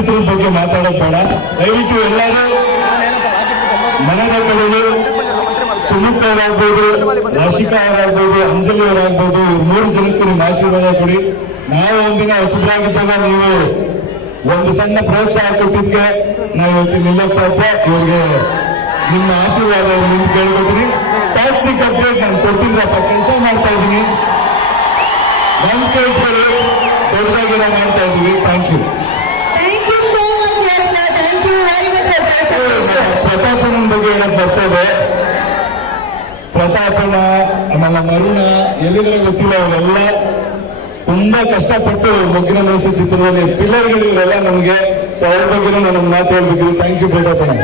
ಚಿತ್ರದ ಬಗ್ಗೆ ಮಾತಾಡೋದು ಬೇಡ. ದಯವಿಟ್ಟು ಎಲ್ಲರೂ ಮನೆಯ ಕಡೆಗೆ ಸುಮುಖ ಅವರಾಗ್ಬೋದು, ರಶಿಕಾ ಅವರಾಗ್ಬೋದು, ಅಂಜಲಿ ಅವರಾಗ್ಬೋದು, 3 ಜನಕ್ಕೂ ನಿಮ್ಮ ಆಶೀರ್ವಾದ ಕೊಡಿ. ನಾವು ಒಂದಿನ ಹೊಸಬರಾಗಿದ್ದಾಗ ನೀವು ಒಂದು ಸಣ್ಣ ಪ್ರೋತ್ಸಾಹ ಕೊಟ್ಟಿದ್ಕೆ ನಾವು ಇವತ್ತು ನಿಲ್ಲಕ್ಕೆ ಸಾಧ್ಯ. ಇವ್ರಿಗೆ ನಿಮ್ಮ ಆಶೀರ್ವಾದ ನಿಂತು ಕೇಳ್ಕೊತೀನಿ. ಟ್ಯಾಕ್ಸಿಕ್ ಅಪ್ಡೇಟ್ ನಾನು ಕೊಡ್ತೀನಿರಪ್ಪ, ಕೆಲಸ ಮಾಡ್ತಾ ಇದ್ದೀನಿ, ನಮ್ ಕೇಳ್ಕೊಳ್ಳಿ, ದೊಡ್ಡದಾಗಿ ನಾವು ಮಾಡ್ತಾ ಇದೀವಿ. Thank you. ಪ್ರತಾಪಣ್ಣನ ಬಗ್ಗೆ ಹೇಳಕ್ ಬರ್ತಾ ಇದೆ. ಪ್ರತಾಪಣ್ಣ ಆಮೇಲೆ ಮರುಣ ಎಲ್ಲಿದ್ರೆ ಗೊತ್ತಿಲ್ಲ, ಅವರೆಲ್ಲ ತುಂಬಾ ಕಷ್ಟಪಟ್ಟು ಮೊಗ್ಗಿನ ಮನಸ್ಸು ಚಿತ್ರದಲ್ಲಿ ಪಿಲ್ಲರ್ಗಳು ಇವರೆಲ್ಲ ನಮಗೆ. ಸೊ ಅವ್ರ ಬಗ್ಗೆ ನಾನು ಮಾತು ಹೇಳ್ಬೇಕು. Thank you ಪ್ರತಾಪಣ್ಣ.